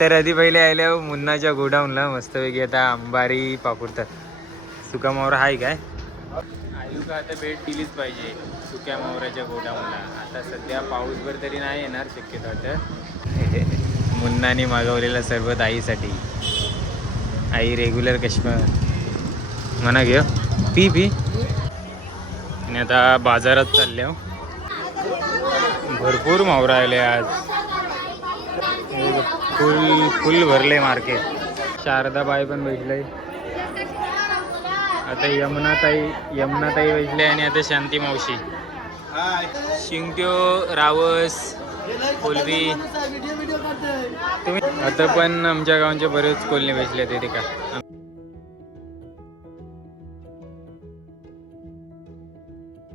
तर आधी पहिले आल्या मुन्नाच्या गोडाऊनला मस्तपैकी आता अंबारी पापुडतात. सुका मावरा हाय काय आयु का आता भेट दिलीच पाहिजे सुक्या मावराच्या गोडाऊनला. आता सध्या पाऊसभर तरी नाही येणार शक्यतो. आता मुन्नाने मागवलेला सर्व आईसाठी. आई रेग्युलर कस्टमर म्हणा घे पी पी. आणि आता बाजारात चालले हो. भरपूर मावरा आले आज. फुल भरले मार्केट. शारदाबाई पण भेटले. आता यमुनाताई भेटले आणि आता शांती मावशी, शिंक्यो, रावस, कोलबी. तुम्ही आता पण आमच्या गावांचे बरेच कोल्हे भेटले तिथे का.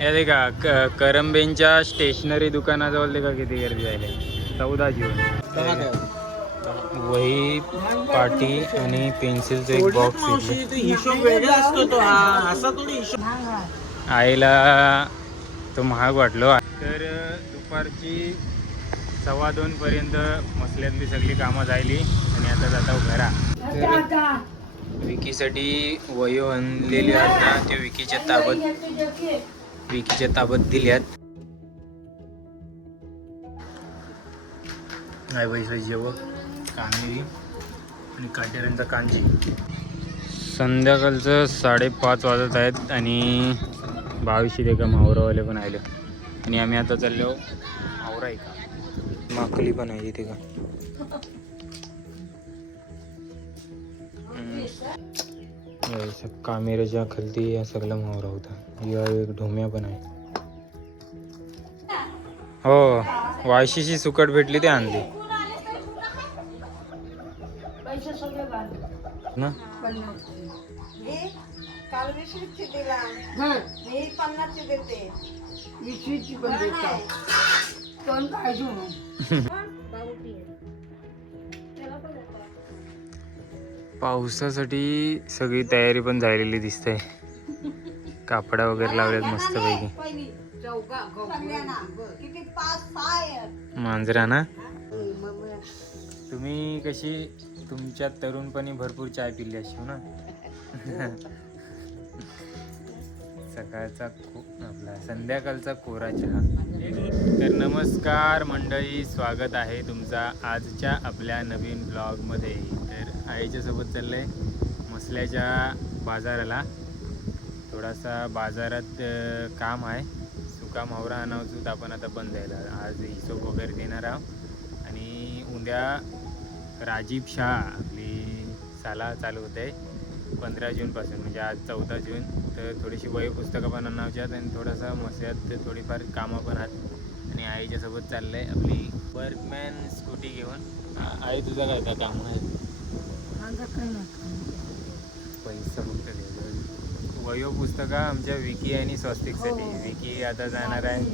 या का करंबेंच्या स्टेशनरी दुकानाजवळ देखा किती गर्दी झाली. 14 जून. वही, पाटी आणि पेन्सिलचा एक बॉक्स. आईला तो महाग वाटलो. तर दुपारची 1:15 पर्यंत मसल्यातली सगळी कामं झाली आणि आता जातो घरा. विकीसाठी वयो आणलेली आहेत ना, ते विकीच्या ताबत दिल्यात. आई वैशाली जेवण कांदी आणि काटेऱ्यांचा कांजी. संध्याकाळचं 5:30 वाजत आहेत आणि 22 ते का मावरावाले पण आले. आणि आम्ही आता चाललो मावरा आहे का माकली पण आहे इथे का. कामेऱ्याच्या खालती या सगळा मावरा होता. या एक ढोम्या पण आहे. हो वायशीची सुकट भेटली ते आणली ना. काल 20ची दिला, मी 50ची देते. 20ची पण देता. कोण काय घेऊ. पावसासाठी सगळी तयारी पण झालेली दिसते. कापडा वगैरे लावल्यात मस्त पैकी. मांजरा ना. तुम्ही कशी तुमच्या तरुणपणी भरपूर चाय पिली अशी ना. सकाळचा आपला संध्याकाळचा कोरा चहा. तर नमस्कार मंडळी, स्वागत आहे तुमचा आजच्या आपल्या नवीन ब्लॉगमध्ये. तर आईच्या सोबत चाललंय मसल्याच्या बाजाराला. थोडासा बाजारात काम आहे. सुका मावरा आणावचूत आपण आता बंद जायला. आज हिशोब वगैरे देणार आहोत. आणि उद्या राजीव शाह आपली साला चालू होते 15 जूनपासून, म्हणजे आज 14 जून. तर थोडीशी वही पुस्तकं पण आणायची आहेत आणि थोडासा मस्यात थोडीफार कामं पण आहेत. आणि आईच्या सोबत चाललंय आपली वर्कमॅन स्कूटी घेऊन. आई तुझा काय का काम आहे. पैसा फक्त द्यायचं. वयो पुस्तकं आमच्या विकी आणि स्वस्तिकसाठी. विकी आता जाणार आहे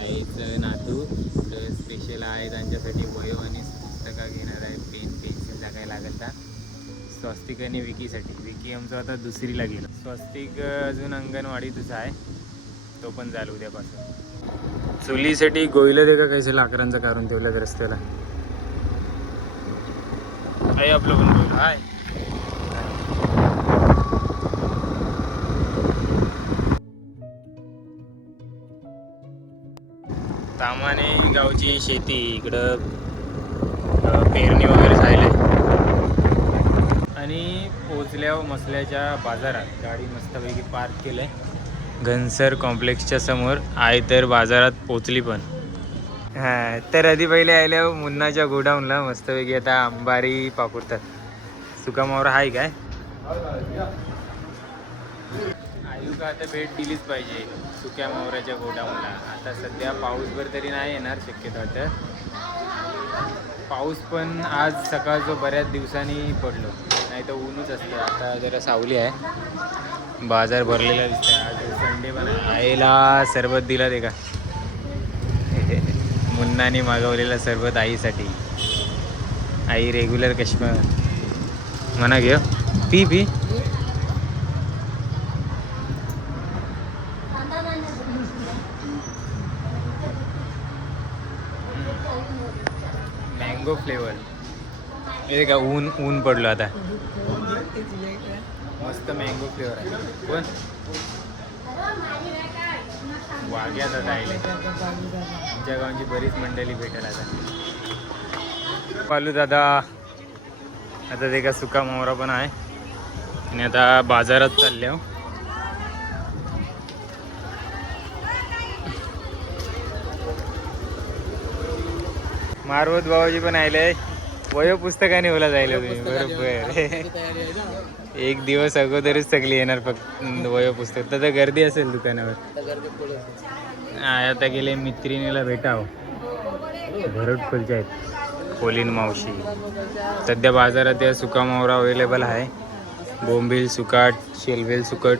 आईचं नातू, तर स्पेशल आहे त्यांच्यासाठी वयो आणि पुस्तकं घेणार आहे. पेन पेन्सिल काय लागेल तर. स्वस्तिक आणि विकीसाठी. विकी आमचं आता 2रीला गेला. स्वस्तिक अजून अंगणवाडीतच आहे, तो पण चालू उद्यापासून. चुलीसाठी गोयलं दे का कैसे लाकडांचं काढून ठेवलं रस्त्याला. आहे आपलं पण गोयलं हाय. तामाने गावची शेती इकडं पेरणी वगैरे झाली. आणि पोचल्यावर मसल्याच्या बाजारात गाडी मस्तपैकी पार्क केलं आहे घनसर कॉम्प्लेक्सच्या समोर. आई तर बाजारात पोचली पण. हां तर आधी पहिले आल्या मुन्नाच्या गोडाऊनला मस्तपैकी आता अंबारी पापुडतात. सुका मावरा हाय काय आयु का आता भेट दिलीच पाहिजे सुक्या मावराच्या गोडाऊनला. आता सध्या पाऊसभर तरी नाही येणार शक्यतो. आता पाऊस पण आज सकाळचं बऱ्याच दिवसांनी पडलो, नाही तर ऊनच असतं. आता जरा सावली आहे. बाजार भरलेला दिसतं. आज संडे पण आहे. आईला सरबत दिला ते का मुन्नाने मागवलेला सरबत आईसाठी. आई रेग्युलर कस्टमर म्हणा घे पी पी. Mango flavour. हे का ऊन पडलं आता. मस्त मँगो फ्लेवर आहे. कोण वाग्यात आता आले. आमच्या गावांची बरीच मंडळी भेटेल आता. पालू दादा आता ते का सुका मोहरा पण आहे आणि आता बाजारात चालले हो. मारवत बाबाजी पण आले. वयो पुस्तकाने ओला जायला तुम्ही बरोबर. एक दिवस अगोदरच सगळी येणार फक्त वयो पुस्तक. तर गर्दी असेल दुकानावर. आता गेले मित्रिणीला भेटाव. भरट खोलच्या आहेत कोलीन मावशी. सध्या बाजारात या सुका मावरा अवेलेबल आहे. बोंबील सुकाट, शेलवेल सुकट,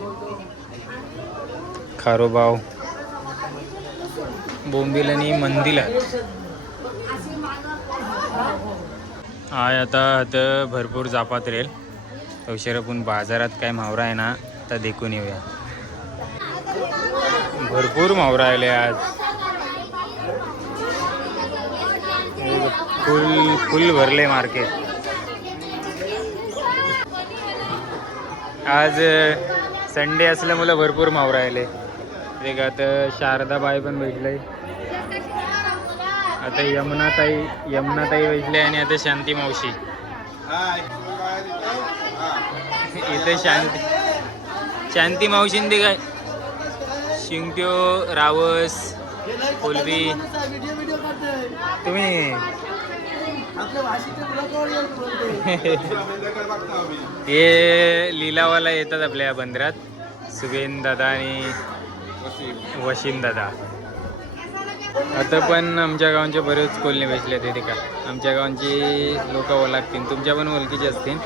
खारोबाव, बोंबील आणि मंदिला आहे. आता भरपूर जापात रेल उशिरा पण बाजारात काय मावरा आहे ना तर देखून येऊया. भरपूर मावरा आले आज. फुल भरले मार्केट. आज संडे असल्यामुळे भरपूर मावरा आले. ते का आता शारदाबाई पण भेटले. आता यमुनाताई भेटले आणि आता शांती मावशी. इथे शांती मावशींनी काय शिंगट्यो रावस कोलबी. तुम्ही हे लिलावाला येतात आपल्या बंदरात. सुबेन दादा आणि वशीम दादा. आता पण आमच्या गावांचे बरेच कोलने भेटले तिथे का. आमच्या गावांची लोक ओळखतील. तुमच्या पण ओळखीचे असतील.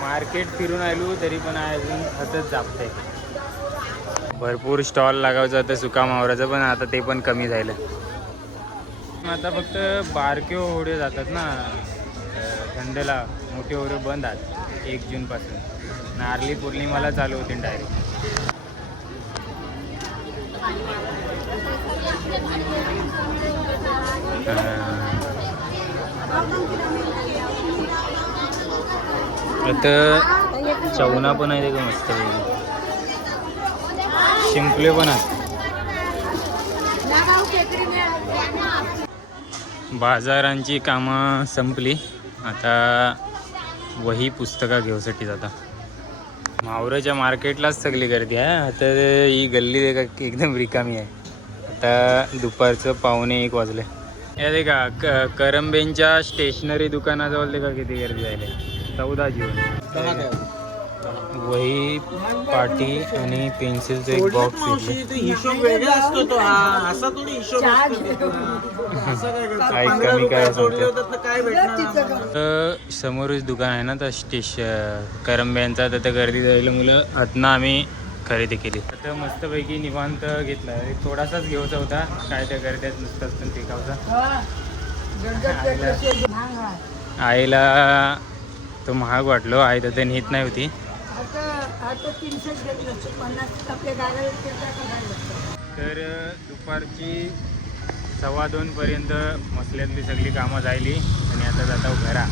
मार्केट फिरून आलो तरी पण अजून हातच जापते. भरपूर स्टॉल लागायचं होतं सुका मावराचं पण आता ते पण कमी झालं. आता फक्त बारके होडे जातात ना थंडला. मोठे होडे बंद आहेत 1 जूनपासून. नारळी पौर्णिमाला चालू होते डायरेक्ट. आता चवना पण आहे का मस्त. शिंपले पण आहेत. बाजारांची कामं संपली. आता वही पुस्तका घेऊसाठी जाता. मावराच्या मार्केटलाच सगळी गर्दी आहे. आता ही गल्ली एकदम रिकामी आहे. आता दुपारचं 1:45 वाजले. या दे का करंबेंच्या स्टेशनरी दुकानाजवळ दे का किती गर्दी झाली. 14 जून. वही पाटी आणि पेन्सिलचं एक बॉक्स हिशोब वेगळा असतो तो. असा थोडी हिशोब कमी करा सांगतो. काय भेटणार. समोरच दुकान आहे ना तर करंब्यांचा. तर गर्दी झालेल्या मुलं आतनं आम्ही खरेदी केली. आता मस्तपैकी निवांत घेतला. थोडासाच घ्यायचा होता. काय त्या गर्द्यात नुसताच पण पिकावचा. आईला तो महाग वाटलो. आई तर नेत नाही होती. तर दुपारची 2:15 पर्यंत मसल्यातली सगळी कामं झाली आणि आता जाता घरा.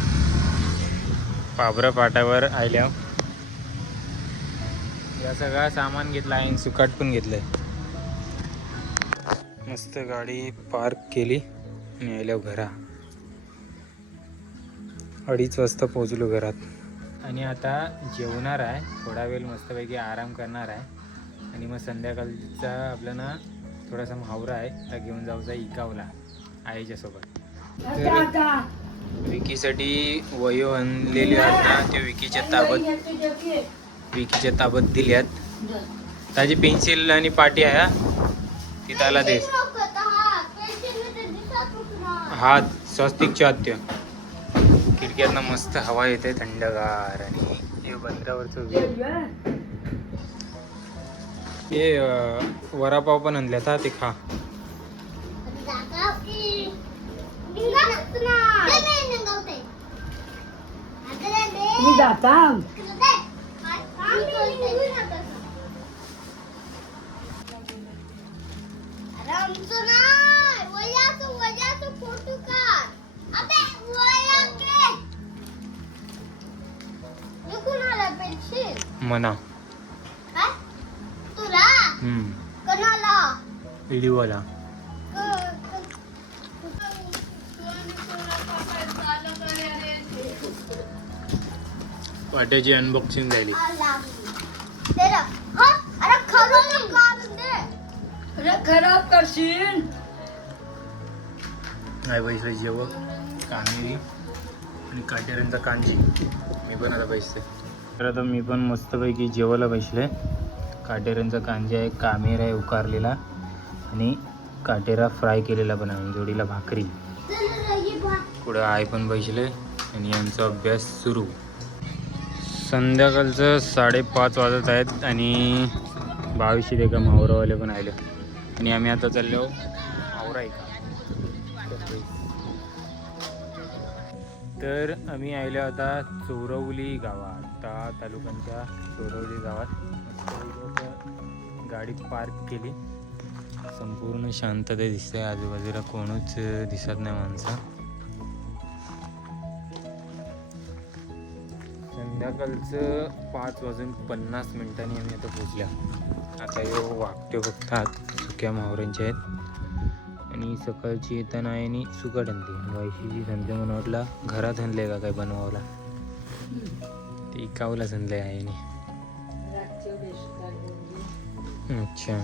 पाबरा पाटावर आल्या. या सगळा सामान घेतला आहे. सुकाट पण घेतलंय. मस्त गाडी पार्क केली आणि आल्या घरा. 2:30 वाजता पोहोचलो घरात. आणि आता जेवणार आहे. थोडा वेळ मस्तपैकी आराम करणार आहे आणि मग संध्याकाळचा आपल्याला थोडासा मावरा आहे तर घेऊन जाऊचा इकावला आईच्या सोबत. तर विकीसाठी वयो आणलेली आहेत ना ते विकीच्या ताबत दिल्यात. त्याची पेन्सिल आणि पाटी आहे ती त्याला दे. हात स्वस्तिकच्या हात. खिडक्यातनं मस्त हवा येते थंडगार. आणि हे बंदरावरचं हे वडापाव पण आणल्यात हा. ते खा. आमचं नाही वयाचं फोटो काढ. अबे वया के निघून आला पेन्सिल मना काय तुला कोणाला व्हिडिओला वाट्याची अनबॉक्सिंग झाली. तेरा हा अरे खरं काढून दे. अरे खराब करशील. नाही पैसे जेवण कामेरी आणि काटेऱ्यांचा कांजी. मी पण आता पैसे तर आता मी पण मस्तपैकी जेवायला बसले. काटेऱ्यांचा कांजी आहे, कामेर आहे उकारलेला आणि काटेरा फ्राय केलेला पण आहे, जोडीला भाकरी. पुढं आई पण बसले आणि यांचा अभ्यास सुरू. संध्याकाळचं 5:30 वाजत आहेत आणि 22 एका मावरावाले पण आले आणि आम्ही आता चाललो मावरा आहे का. तर आम्ही आलो आता चोरवली गावात, तालुक्यांच्या चोरवली गावात. गाडी पार्क केली. संपूर्ण शांतता दिसते, आजूबाजूला कोणच दिसत नाही माणसं. संध्याकाळचं 5:50 आम्ही आता पोचल्या. आता यो वागते फक्त सुक्या मावरांच्या आहेत आणि सकाळची येताना आहे आणि सुकट आणते. वायशीची संध्या म्हणून वाटला घरात आणले का काय बनवावला, ते इकावला संध्या आहे. अच्छा,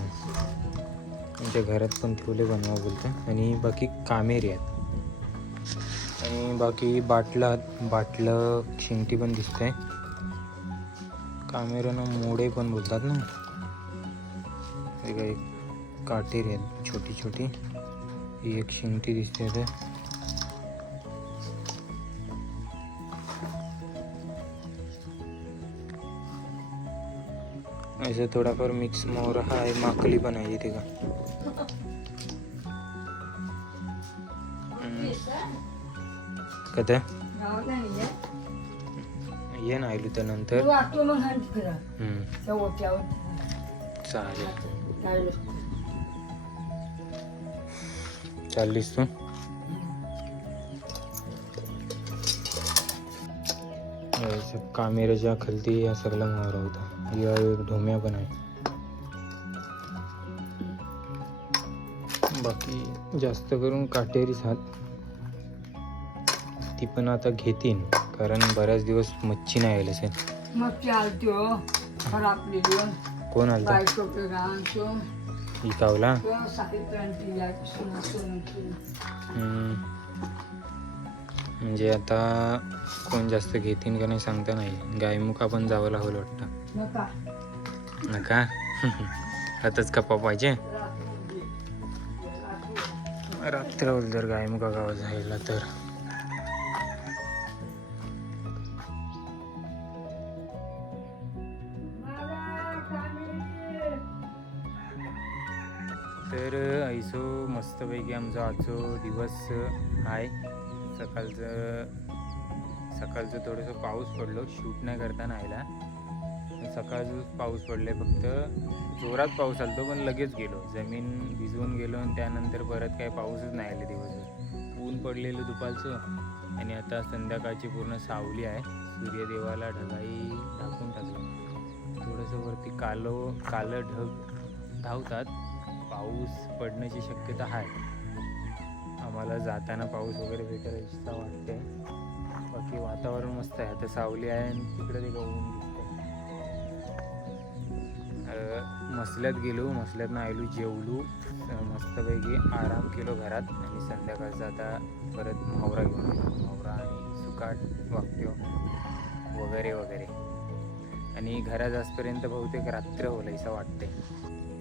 आमच्या घरात पण ठेवले बनवा बोलतं. आणि बाकी कामेरी आहेत आणि बाकी बाटलं शिंगटी पण दिसते. कामेऱ्यांना मोडे पण बोलतात ना. हे काही काटेरी आहेत छोटी छोटी. ही एक शिंगटी दिसते आता. असं थोडाफार मिक्स मोहरा आहे, माकली पण आहे इथे का. कधी ये ना आयलू त्यानंतर चालेल. चाललीस तू. कामेऱ्याच्या खालती या सगळा मोहरा होता. या एक ढोम्या पण आहे. बाकी जास्त करून काटेरीच हात. ती पण आता घेतीन कारण बऱ्याच दिवस मच्छी नाही आली असेल. मच्छी आलती हो खराबलेली. कोण आलता इकावला. म्हणजे आता कोण जास्त घेतीन का नाही सांगता नाही. गायमुखा पण जावं लागलं वाटतं. नका हातच कपा पाहिजे. रात्र जर गायमुखा गावात जायला तर. तर ऐसो मस्तपैकी आमचा आजचो दिवस आहे. सकाळचं थोडंसं पाऊस पडलो, शूट नाही करताना आयला. सकाळचं पाऊस पडले, फक्त जोरात पाऊस आलतो पण लगेच गेलो. जमीन भिजवून गेलो आणि त्यानंतर परत काही पाऊसच नाही आले दिवसभर. ऊन पडलेलं दुपारचं आणि आता संध्याकाळची पूर्ण सावली आहे. सूर्यदेवाला ढगाई ढाकून टाकलं. थोडंसं वरती कालं ढग धावतात. पाऊस पडण्याची शक्यता आहे. आम्हाला जाताना पाऊस वगैरे भेटेल असं वाटते. बाकी वातावरण मस्त आहे. आता सावली आहे आणि तिकडे ते ऊन दिसतंय. मसल्यात गेलो, मसल्यातनं आयलू, जेवलो, मस्तपैकी आराम केलो घरात आणि संध्याकाळचा आता परत मावरा घेऊन गेलो. मावरा आणि सुकाट वागत्यो वगैरे वगैरे. आणि घरात जासपर्यंत बहुतेक रात्र होईल असं वाटते.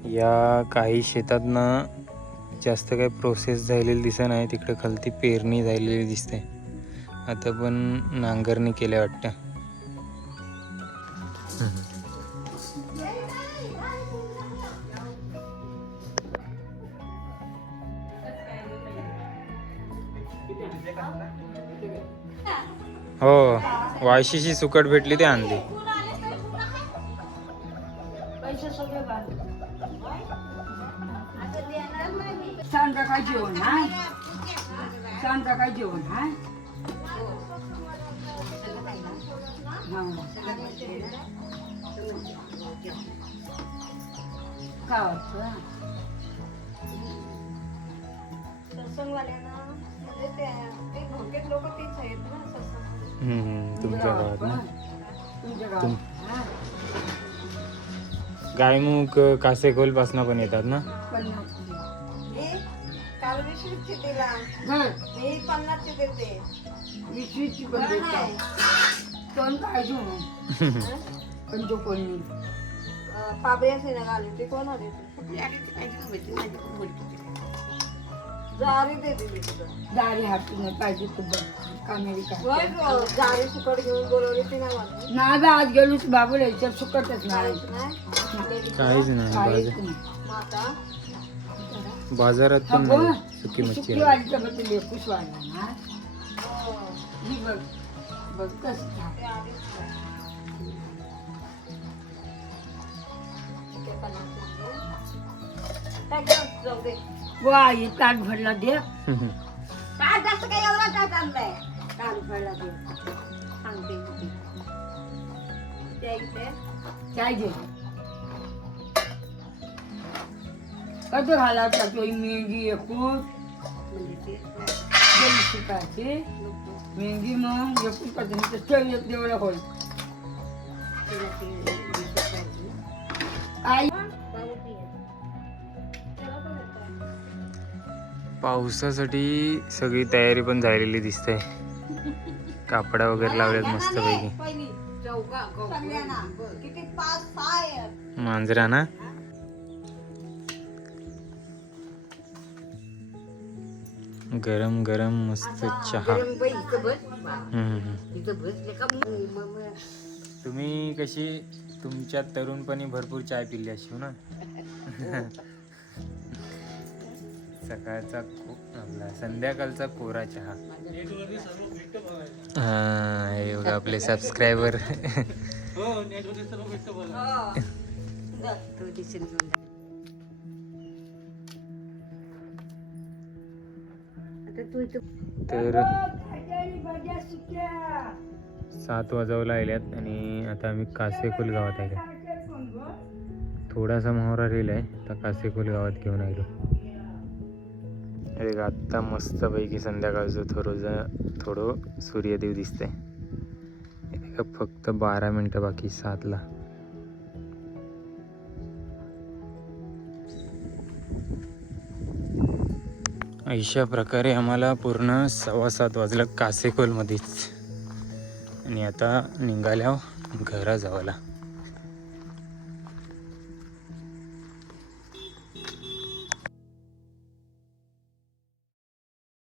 या काही शेतातनं जास्त काही प्रोसेस झालेली दिसत नाही. तिकडे खालती पेरणी झालेली दिसते. आता पण नांगरणी केल्या वाटतं. हो, वायशीची सुकट भेटली ते आणली. पैसे सगळे संध्याकाळ जेवण हाय संध्याकाळ जेवण हाय गावाचं सत्संगवाल्यांना म्हणजे ते बहुतेक लोक तेच आहेत ना सत्संग. तुमच्या गावात ना तुमच्या गावात हा. गायमुख कासेखोल पासून पण येतात ना. मी काल 20ची दिला, घर मी 50ची देते. 20ची पण बरं नाही. देतात पण काय घेऊन पण तो कोणी पाबऱ्या सिनेमा आली ती कोण होती जारी देते मी तुझं. दारी हाती पाहिजे तू बघ कामेरी काय होय गं, जारी सुकट घेऊन बोलवली ती नाही मला. ना बा आज गेलोच बाबूला याच्यात सुकटच नाही नाही काहीच नाही काहीच बाजार नाही. माता बाजारात पण अगं, नाही सुकी मच्छी सुकी आहे. वालीच्या बद्दल लेकूच वाढला ना हो, ही बघ बघ कसं आहे. ते आधीच नाही. ते 50ची दे. काय गं, जाऊ दे. वा हे ताट भरला दे काय जास्त काय एवढा काय चाललंय काल फळला दे सांगते किती. त्या इथे काय घे कसं घाला टाकतोय मेहंदी एकूण म्हणजे ते शिकायची मेहंदी मग एकूण कसं चव येत तेवढं होईल आई पावसासाठी सगळी तयारी पण झालेली दिसते. कापडा वगैरे लावल्यात मस्त पैकी. पहिली सगळ्यांना किती 5-6 आहेत. मांजरा ना गरम गरम मस्त चहा. तुम्ही कशी तुमच्या तरुणपणी भरपूर चाय पिल्ली अशी ना. सकाळचा आपला संध्याकाळचा कोरा चहा. हा हे बघा आपले सबस्क्रायबर. तर 7 वाजवला आल्यात आणि आता आम्ही कासेखोल गावात आहे. थोडासा मोहरा रेल आहे आता कासेखोल गावात घेऊन आलो. अरे आत्ता मस्तपैकी संध्याकाळचं थोडं सूर्यदेव दिसतंय. फक्त 12 मिनटं बाकी 7ला. अशा प्रकारे आम्हाला पूर्ण 7:15 वाजलं कासेखोलमध्येच आणि आता निघाल्यावर घरा जावाला.